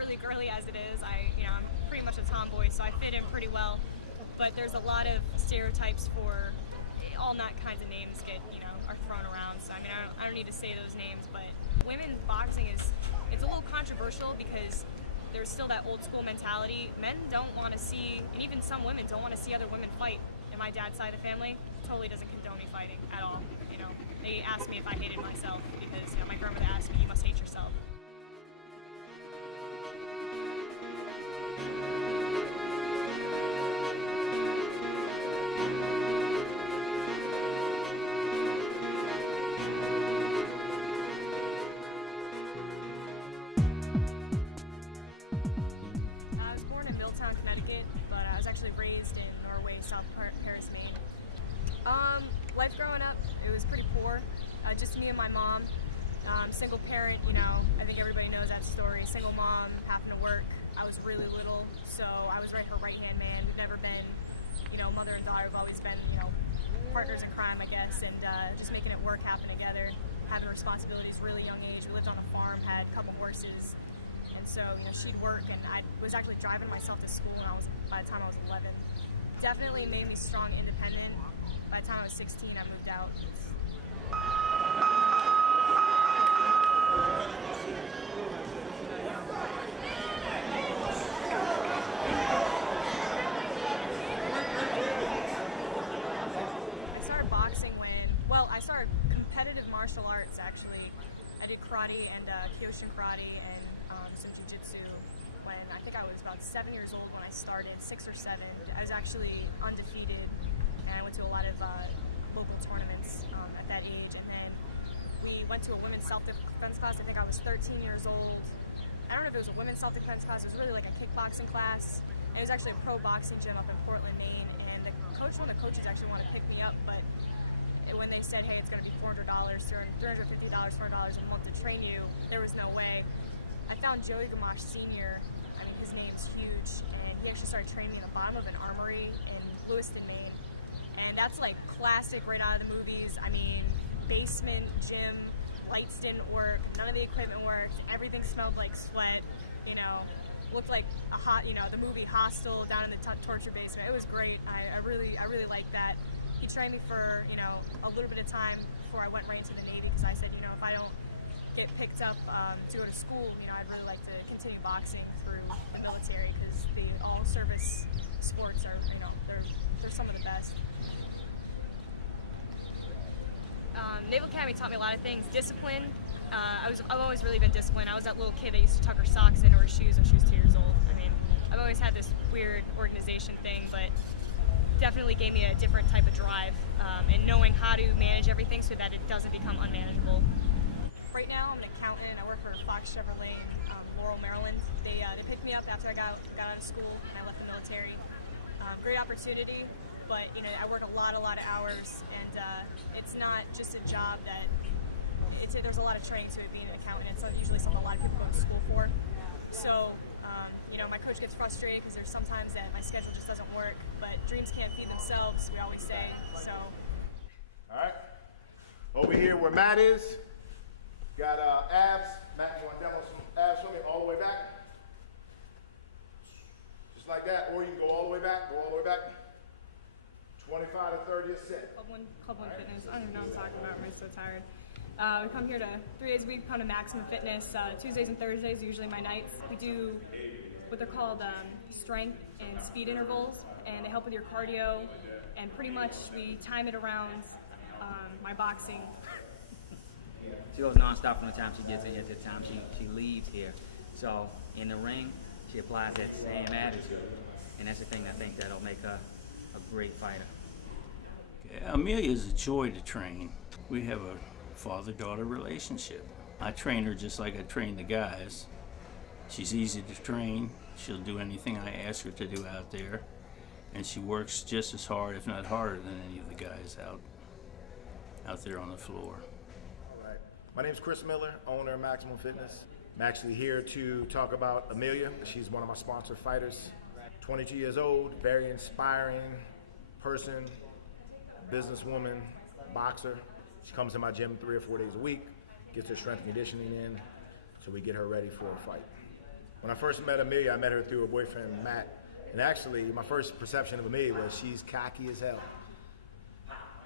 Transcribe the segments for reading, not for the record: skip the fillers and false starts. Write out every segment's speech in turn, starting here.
really girly as it is. I'm pretty much a tomboy, so I fit in pretty well. But there's a lot of stereotypes for all not kinds of names are thrown around. So I don't need to say those names, but women's boxing it's a little controversial because there's still that old school mentality. Men don't want to see, and even some women don't want to see other women fight. And my dad's side of the family totally doesn't condone me fighting at all. They asked me if I hated myself because my grandmother asked me, "You must hate yourself." Connecticut, but I was actually raised in Norway, South Paris, Maine. Life growing up, it was pretty poor. Just me and my mom. Single parent, I think everybody knows that story. Single mom, having to work. I was really little, so I was her right-hand man. We've never been, mother and daughter. We've always been, partners in crime, I guess, and just making it work happen together. Having responsibilities really young age. We lived on a farm, had a couple horses. And so, she'd work, and I was actually driving myself to school by the time I was 11. Definitely made me strong, independent. By the time I was 16, I moved out. I started boxing I started competitive martial arts, actually. I did karate and Kyoshin karate and some jiu-jitsu when I think I was about 7 years old when I started, 6 or 7. I was actually undefeated, and I went to a lot of local tournaments at that age. And then we went to a women's self-defense class. I think I was 13 years old. I don't know if it was a women's self-defense class. It was really like a kickboxing class. And it was actually a pro boxing gym up in Portland, Maine. And one of the coaches actually wanted to pick me up, but when they said, hey, it's going to be $400, $350, $400 a month to train you, there was no way. I found Joey Gamache Sr., his name's huge, and he actually started training in the bottom of an armory in Lewiston, Maine. And that's like classic right out of the movies. Basement, gym, lights didn't work, none of the equipment worked, everything smelled like sweat, looked like the movie Hostel down in the torture basement. It was great. I really liked that. He trained me for, a little bit of time before I went right into the Navy because I said, if I don't get picked up to go to school, I'd really like to continue boxing through the military because the all-service sports are, they're some of the best. Naval Academy taught me a lot of things. Discipline. I've always really been disciplined. I was that little kid that used to tuck her socks into her shoes when she was 2 years old. I've always had this weird organization thing, but definitely gave me a different type of drive and knowing how to manage everything so that it doesn't become unmanageable. Right now, I'm an accountant. I work for Fox Chevrolet in Laurel, Maryland. They picked me up after I got out of school and I left the military. Great opportunity, but I work a lot of hours, and it's not just a job that there's a lot of training to it being an accountant. It's usually something a lot of people go to school for. So, my coach gets frustrated because there's sometimes that my schedule just doesn't work, but dreams can't feed themselves, we always say, so. All right, over here where Matt is, got abs. Matt, you want to demo some abs for me all the way back? Just like that, or you can go all the way back, 25 to 30 a set. Club One Fitness, I don't even know what I'm talking about, I'm so tired. We come here to 3 days a week, come to Maximum Fitness. Tuesdays and Thursdays are usually my nights. We do what they're called strength and speed intervals, and they help with your cardio, and pretty much we time it around my boxing. She goes nonstop from the time she gets in here to the time she leaves here. So in the ring, she applies that same attitude, and that's the thing I think that'll make her a great fighter. Amelia is a joy to train. We have a father-daughter relationship. I train her just like I train the guys. She's easy to train. She'll do anything I ask her to do out there. And she works just as hard, if not harder, than any of the guys out there on the floor. All right. My name's Chris Miller, owner of Maximum Fitness. I'm actually here to talk about Amelia. She's one of my sponsored fighters. 22 years old, very inspiring person, businesswoman, boxer. She comes to my gym 3 or 4 days a week, gets her strength and conditioning in, so we get her ready for a fight. When I first met Amelia, I met her through her boyfriend, Matt. And actually, my first perception of Amelia was she's cocky as hell.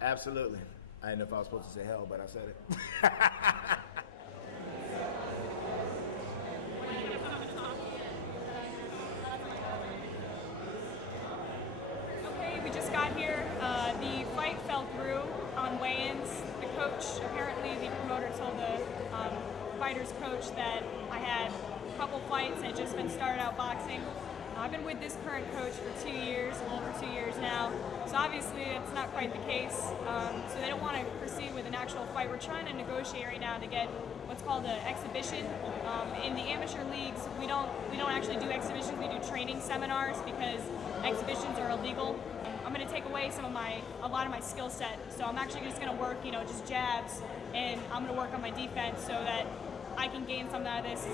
Absolutely. I didn't know if I was supposed to say hell, but I said it. Okay, we just got here. The fight fell through on weigh-ins. The coach, apparently the promoter told the fighter's coach that I had a couple fights and had just been started out boxing. I've been with this current coach for 2 years, over 2 years now, so obviously it's not quite the case. So they don't want to proceed with an actual fight. We're trying to negotiate right now to get what's called an exhibition. In the amateur leagues, we don't actually do exhibitions. We do training seminars because exhibitions are illegal. I'm going to take away a lot of my skill set. So I'm actually just going to work, just jabs, and I'm going to work on my defense so that I can gain something out of this.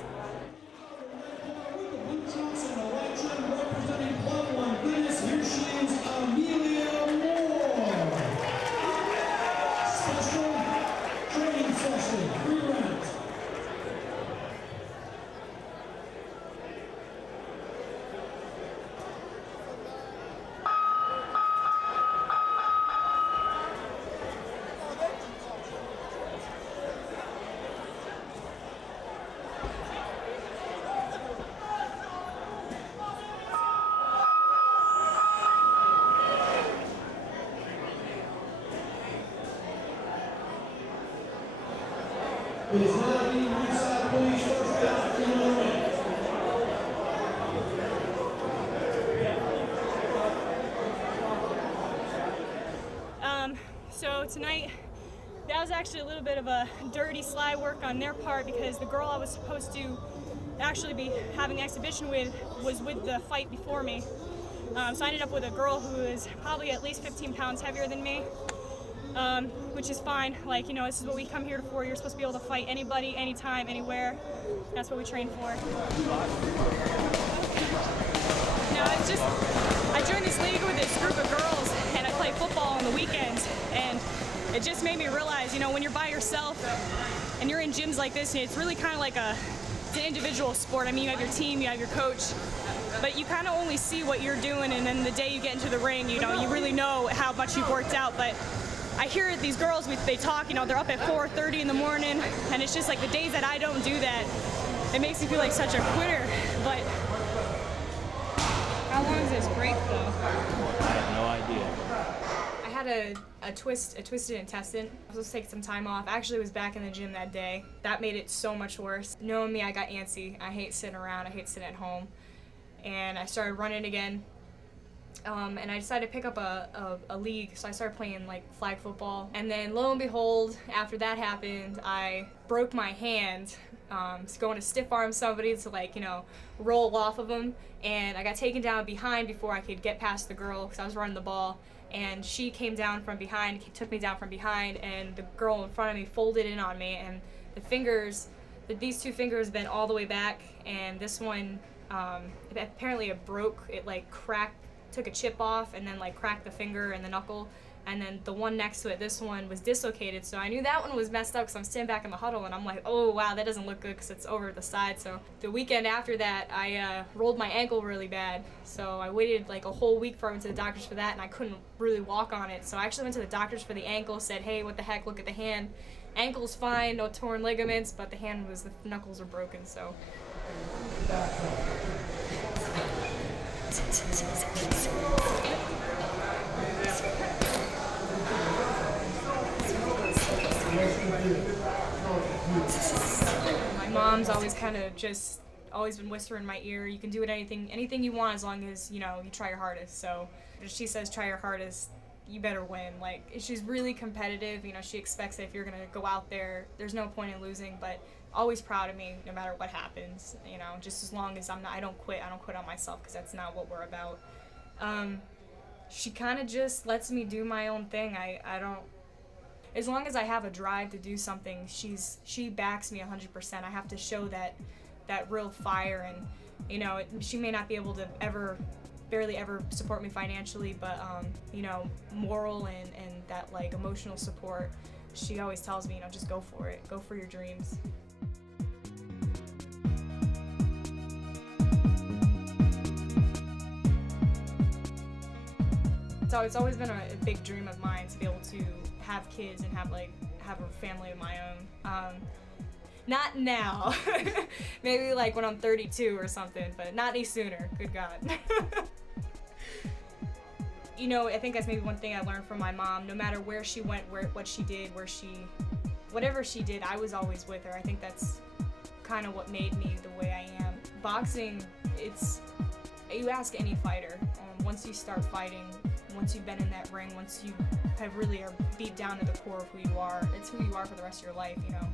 Representing Club 1 Fitness, here she is, Amelia Moore. Special training session, 3 rounds. It is now the ringside police first out in the ring. So tonight, that was actually a little bit of a dirty, sly work on their part because the girl I was supposed to actually be having an exhibition with was with the fight before me. So I ended up with a girl who is probably at least 15 pounds heavier than me. Which is fine. Like, this is what we come here for. You're supposed to be able to fight anybody, anytime, anywhere. That's what we train for. It's just, I joined this league with this group of girls, and I play football on the weekends, and it just made me realize, when you're by yourself and you're in gyms like this, it's really kind of like it's an individual sport. I mean, you have your team, you have your coach, but you kind of only see what you're doing, and then the day you get into the ring, you really know how much you've worked out. But I hear these girls, they talk, they're up at 4:30 in the morning, and it's just like the days that I don't do that, it makes me feel like such a quitter. But how long is this break, though? I have no idea. I had a twisted intestine. I was supposed to take some time off. I actually was back in the gym that day. That made it so much worse. Knowing me, I got antsy. I hate sitting around. I hate sitting at home. And I started running again. And I decided to pick up a league, so I started playing like flag football. And then lo and behold, after that happened, I broke my hand going to stiff arm somebody to roll off of them. And I got taken down behind before I could get past the girl because I was running the ball. And she came down from behind, took me down from behind, and the girl in front of me folded in on me. And these 2 fingers bent all the way back, and this one, apparently it broke, it cracked, took a chip off, and then cracked the finger and the knuckle. And then the one next to it, this one was dislocated, so I knew that one was messed up because I'm standing back in the huddle and I'm like, oh wow, that doesn't look good because it's over the side. So the weekend after that, I rolled my ankle really bad, so I waited a whole week before I went to the doctors for that, and I couldn't really walk on it. So I actually went to the doctors for the ankle, said, hey, what the heck, look at the hand. Ankle's fine, no torn ligaments, but the knuckles are broken, so. My mom's always always been whispering in my ear, you can do anything you want as long as, you try your hardest. So if she says try your hardest, you better win. She's really competitive, she expects that if you're gonna go out there's no point in losing, but always proud of me no matter what happens, just as long as I don't quit on myself, because that's not what we're about. She kind of just lets me do my own thing. I don't, as long as I have a drive to do something, she backs me 100%. I have to show that real fire, and she may not be able to barely ever support me financially, but moral and that emotional support, she always tells me, just go for it, go for your dreams. So it's always been a big dream of mine to be able to have kids and have a family of my own. Not now. Maybe like when I'm 32 or something, but not any sooner. Good God. You know, I think that's maybe one thing I learned from my mom. No matter where she went, what she did, whatever she did, I was always with her. I think that's kind of what made me the way I am. Boxing, you ask any fighter, once you start fighting, once you've been in that ring, once you have really are beat down to the core of who you are, it's who you are for the rest of your life, you know.